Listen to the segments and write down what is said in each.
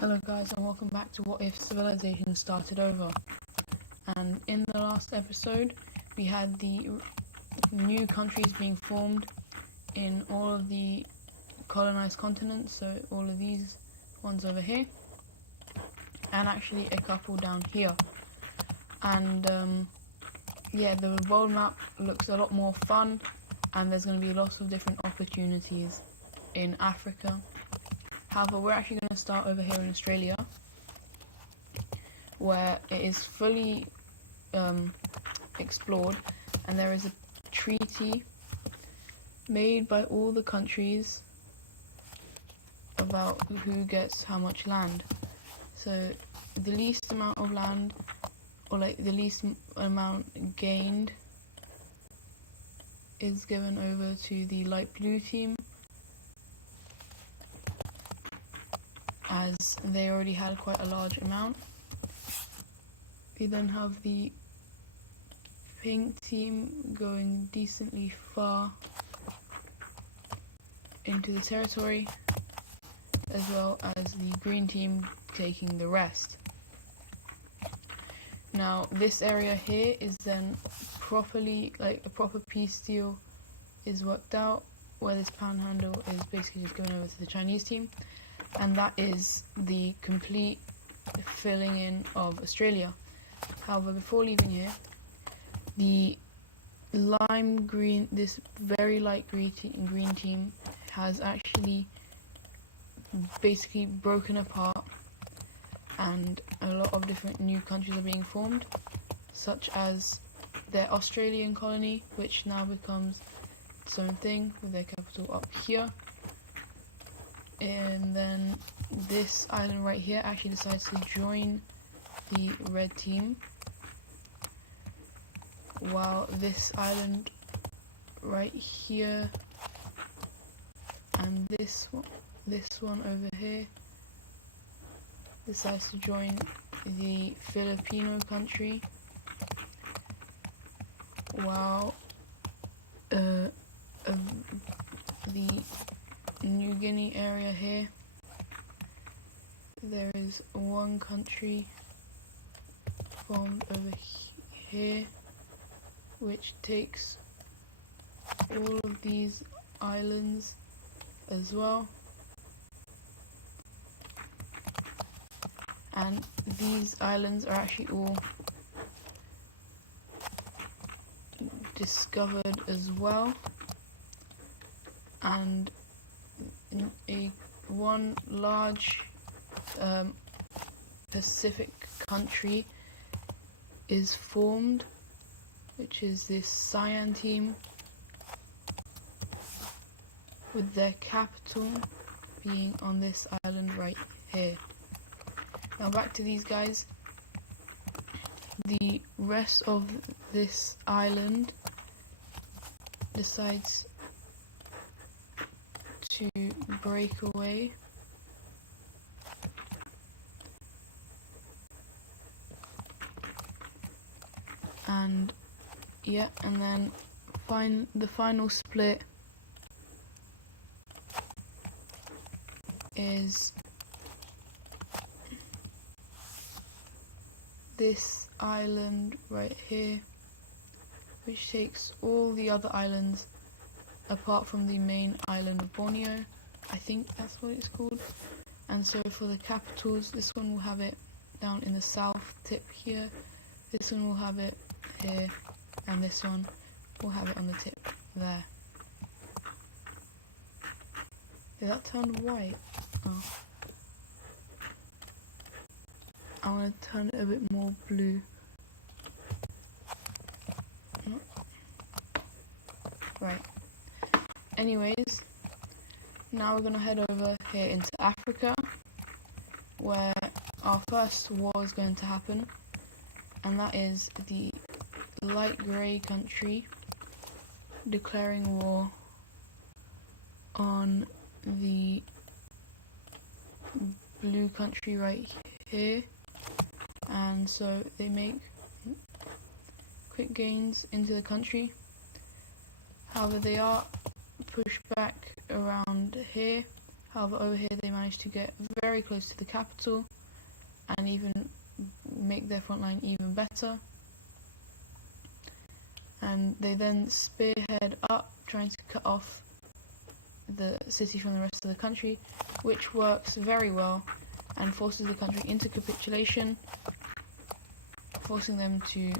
Hello guys, and welcome back to What If Civilization Started Over. And in the last episode we had the new countries being formed in all of the colonized continents, so all of these ones over here and actually a couple down here. And the world map looks a lot more fun, and there's going to be lots of different opportunities in Africa. However, we're actually going to start over here in Australia, where it is fully explored, and there is a treaty made by all the countries about who gets how much land. So the least amount of land, or like the least amount gained, is given over to the light blue team, as they already had quite a large amount. We then have the pink team going decently far into the territory, as well as the green team taking the rest. Now this area here is then properly, like a proper peace deal is worked out, where this panhandle is basically just going over to the Chinese team, and that is the complete filling in of Australia. However, before leaving here, the lime green, this very light green team has actually basically broken apart, and a lot of different new countries are being formed, such as their Australian colony, which now becomes its own thing with their capital up here. And then this island right here actually decides to join the red team, while this island right here and this one over here decides to join the Filipino country, while the New Guinea area here, there is one country formed over here which takes all of these islands as well, and these islands are actually all discovered as well, and one large Pacific country is formed, which is this Cyan team, with their capital being on this island right here. Now back to these guys. The rest of this island decides to break away, and then the final split is this island right here, which takes all the other islands apart from the main island of Borneo. I think that's what it's called. And so for the capitals, this one will have it down in the south tip here, this one will have it here, and this one will have it on the tip there. Did that turn white? Oh. I want to turn it a bit more blue. Right. Anyways, now we're going to head over here into Africa, where our first war is going to happen, and that is the light grey country declaring war on the blue country right here. And so they make quick gains into the country. However, they are pushed back around here. However, over here they managed to get very close to the capital and even make their front line even better. And they then spearhead up, trying to cut off the city from the rest of the country, which works very well and forces the country into capitulation, forcing them to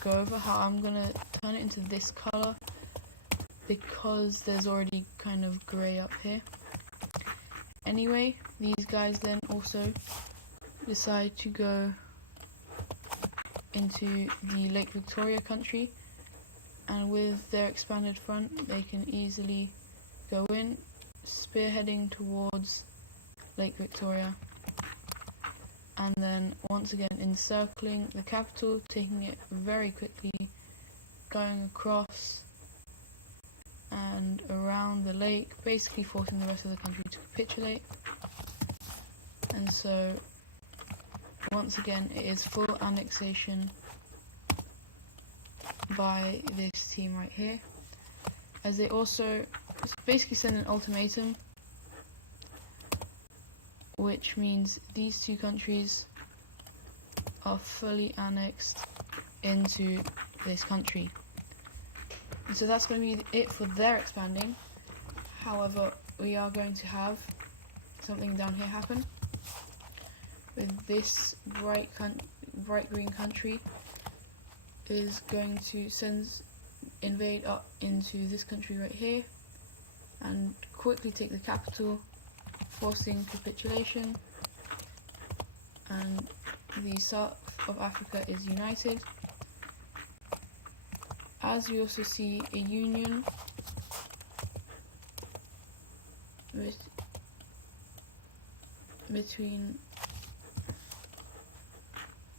go over. How I'm gonna turn it into this color because there's already kind of grey up here. Anyway, these guys then also decide to go into the Lake Victoria country, and with their expanded front they can easily go in, spearheading towards Lake Victoria, and then once again encircling the capital, taking it very quickly, going across and around the lake, basically forcing the rest of the country to capitulate. And so once again it is full annexation by this team right here, as they also basically send an ultimatum, which means these two countries are fully annexed into this country. And so that's going to be it for their expanding. However, we are going to have something down here happen with this bright green country is going to invade up into this country right here and quickly take the capital, forcing capitulation, and the south of Africa is united. As we also see a union between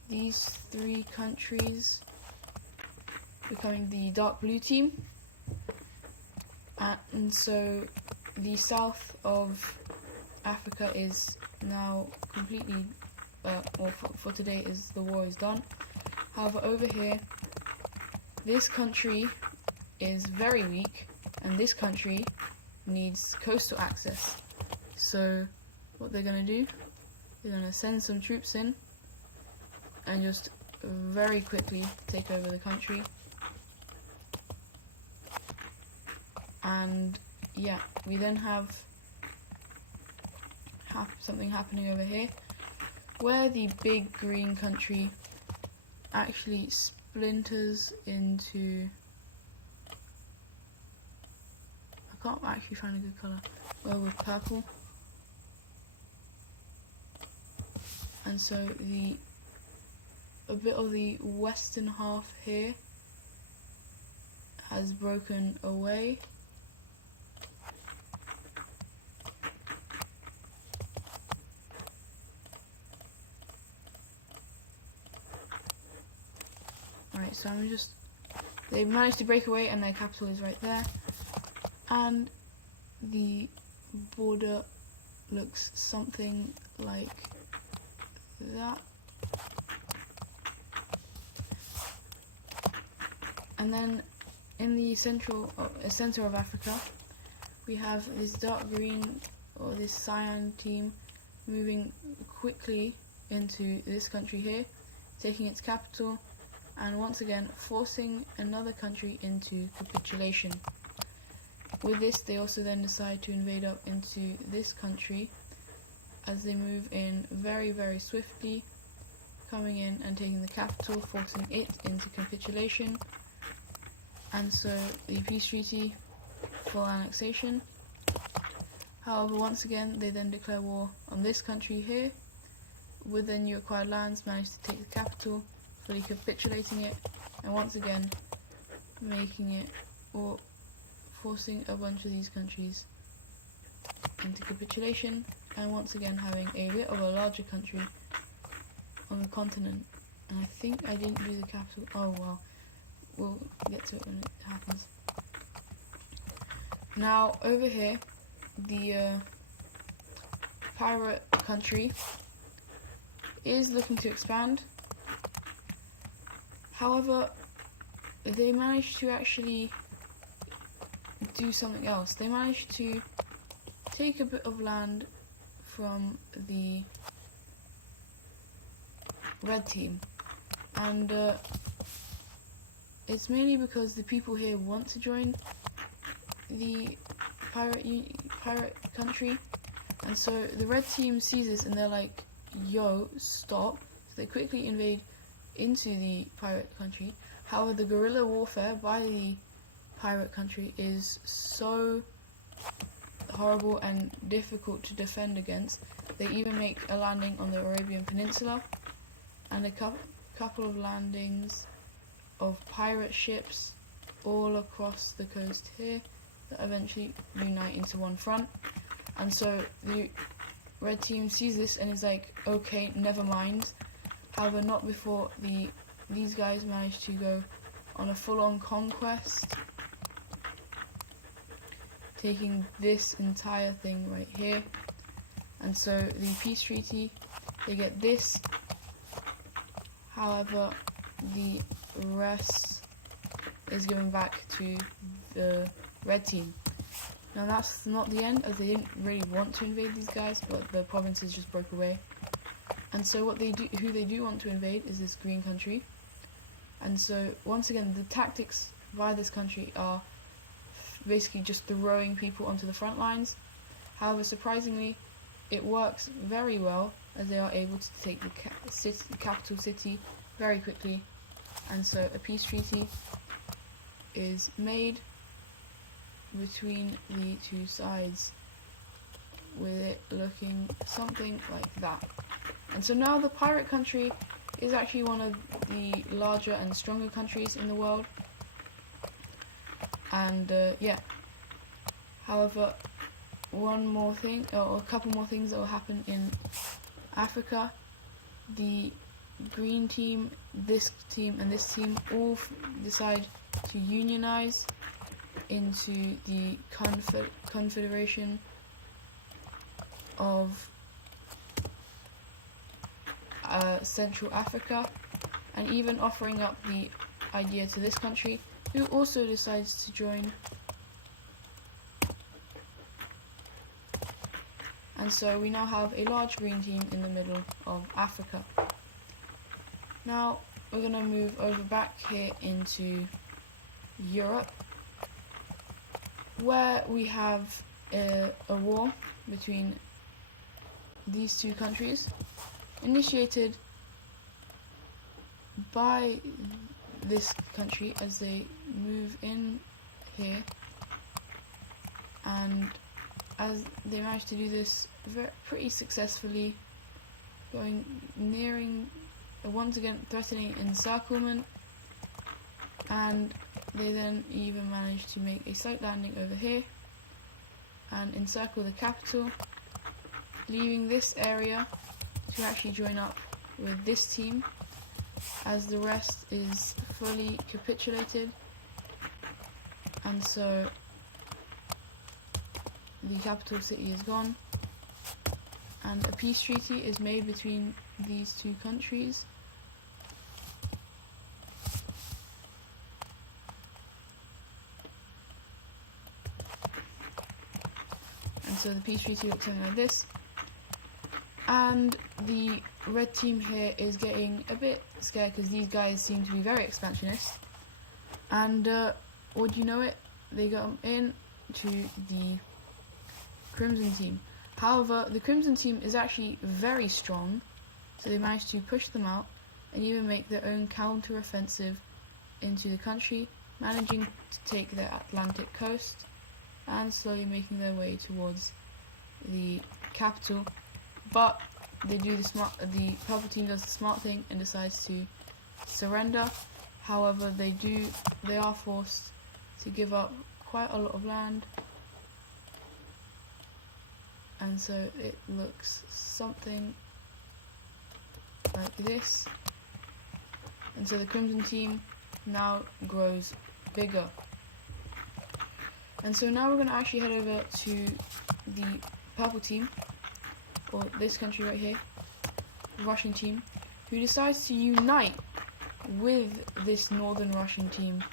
these three countries, becoming the dark blue team, and so the south of Africa is now completely, or for today, is the war is done. However, over here, this country is very weak, and this country needs coastal access. So what they're going to do, they're going to send some troops in and just very quickly take over the country. And yeah, we then have something happening over here, where the big green country actually splinters into, I can't actually find a good colour, well, with purple. And so a bit of the western half here has broken away. Alright, so they managed to break away and their capital is right there. And the border looks something like that. And then in the center of Africa, we have this dark green, or this cyan team, moving quickly into this country here, taking its capital, and once again forcing another country into capitulation. With this, they also then decide to invade up into this country, as they move in very, very swiftly, coming in and taking the capital, forcing it into capitulation. And so the peace treaty, full annexation. However, once again, they then declare war on this country here. With their new acquired lands, managed to take the capital, fully capitulating it, and once again making it, or forcing a bunch of these countries into capitulation, and once again having a bit of a larger country on the continent. And I think I didn't do the capital. Oh well, we'll get to it when it happens. Now over here, the pirate country is looking to expand. However, they managed to actually do something else. They managed to take a bit of land from the red team, and it's mainly because the people here want to join the pirate country, and so the red team sees this and they're like, yo, stop. So they quickly invade into the pirate country. However, the guerrilla warfare by the pirate country is so horrible and difficult to defend against. They even make a landing on the Arabian Peninsula, and a couple of landings of pirate ships all across the coast here that eventually unite into one front. And so the red team sees this and is like, okay, never mind. However, not before these guys manage to go on a full-on conquest, taking this entire thing right here. And so the peace treaty, they get this. However, the rest is going back to the red team. Now that's not the end, as they didn't really want to invade these guys, but the provinces just broke away. And so who they do want to invade is this green country. And so once again, the tactics by this country are basically just throwing people onto the front lines. However, surprisingly, it works very well, as they are able to take the capital city very quickly. And so a peace treaty is made between the two sides, with it looking something like that. And so now the pirate country is actually one of the larger and stronger countries in the world. And yeah, however, one more thing, or a couple more things that will happen in Africa. The green team, this team, and this team all decide to unionize into the Confederation of Central Africa, and even offering up the idea to this country, who also decides to join. And so we now have a large green team in the middle of Africa. Now we're going to move over back here into Europe, where we have a war between these two countries, initiated by this country as they move in here, and as they manage to do this pretty successfully, nearing, once again threatening encirclement, and they then even manage to make a slight landing over here and encircle the capital, leaving this area to actually join up with this team, as the rest is fully capitulated. And so the capital city is gone, and a peace treaty is made between these two countries. And so the peace treaty looks something like this. And the red team here is getting a bit scared, because these guys seem to be very expansionist. And would you know it, they got in to the Crimson team. However, the Crimson team is actually very strong, so they managed to push them out and even make their own counter-offensive into the country, managing to take their Atlantic coast and slowly making their way towards the capital. But they do the purple team does the smart thing and decides to surrender. However, they are forced to give up quite a lot of land, and so it looks something like this. And so the Crimson team now grows bigger. And so now we're going to actually head over to the purple team, or this country right here, the Russian team, who decides to unite with this northern Russian team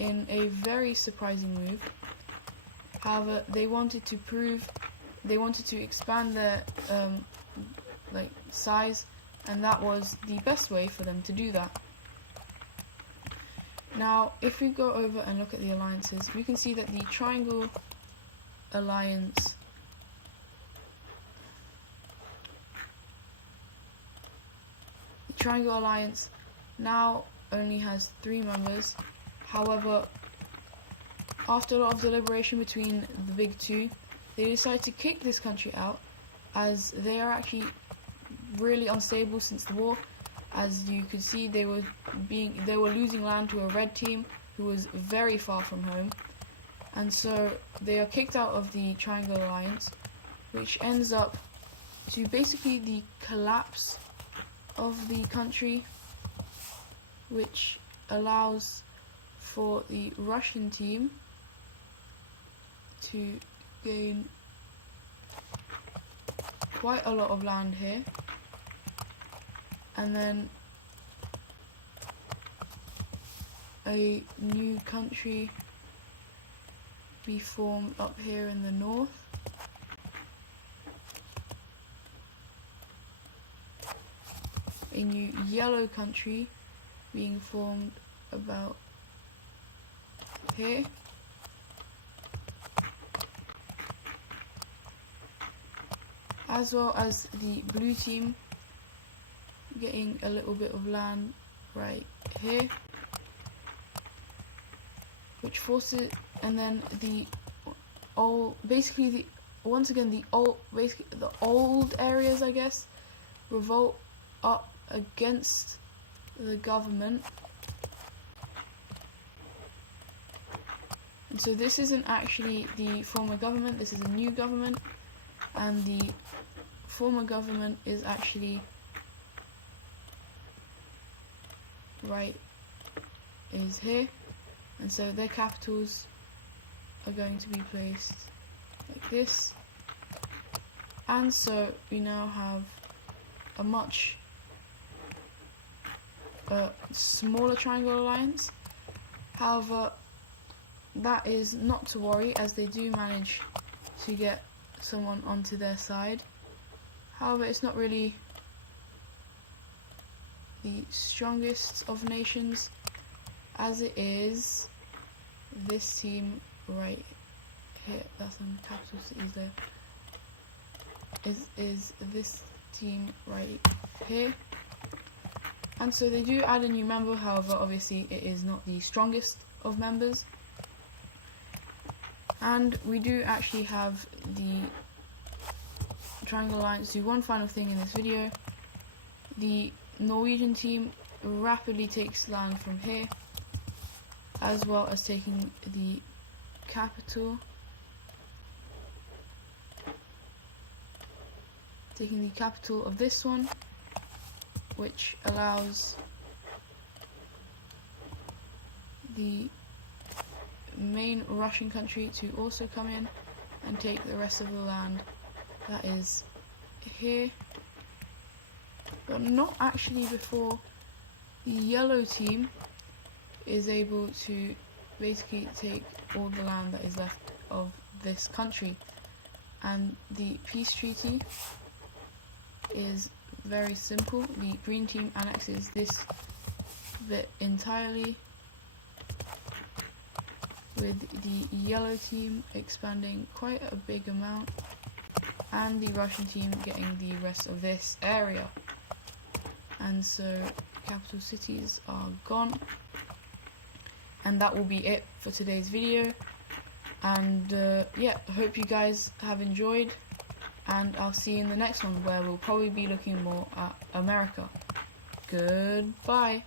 in a very surprising move. However, they wanted to expand their size, and that was the best way for them to do that. Now, if we go over and look at the alliances, we can see that the Triangle Alliance now only has 3 members. However, after a lot of deliberation between the big two, they decided to kick this country out, as they are actually really unstable since the war. As you could see, they were losing land to a red team who was very far from home, and so they are kicked out of the Triangle Alliance, which ends up to basically the collapse of the country, which allows for the Russian team to gain quite a lot of land here, and then a new country be formed up here in the north. A new yellow country being formed about here. As well as the blue team getting a little bit of land right here, which forces, and then the old, basically the old areas, I guess, revolt up against the government. And so this isn't actually the former government, this is a new government, and the former government is actually is here, and so their capitals are going to be placed like this, and so we now have a much smaller Triangle Alliance. However, that is not to worry, as they do manage to get someone onto their side. However, it's not really the strongest of nations, as it is this team right here. That's some capital cities there. Is this team right here. And so they do add a new member, however obviously it is not the strongest of members. And we do actually have the Triangle Alliance do one final thing in this video. The Norwegian team rapidly takes land from here, as well as taking the capital, of this one, which allows the main Russian country to also come in and take the rest of the land that is here, but not actually before the yellow team is able to basically take all the land that is left of this country. And the peace treaty is very simple. The green team annexes this bit entirely, with the yellow team expanding quite a big amount, and the Russian team getting the rest of this area. And so capital cities are gone, and that will be it for today's video. And yeah, hope you guys have enjoyed, and I'll see you in the next one, where we'll probably be looking more at America. Goodbye.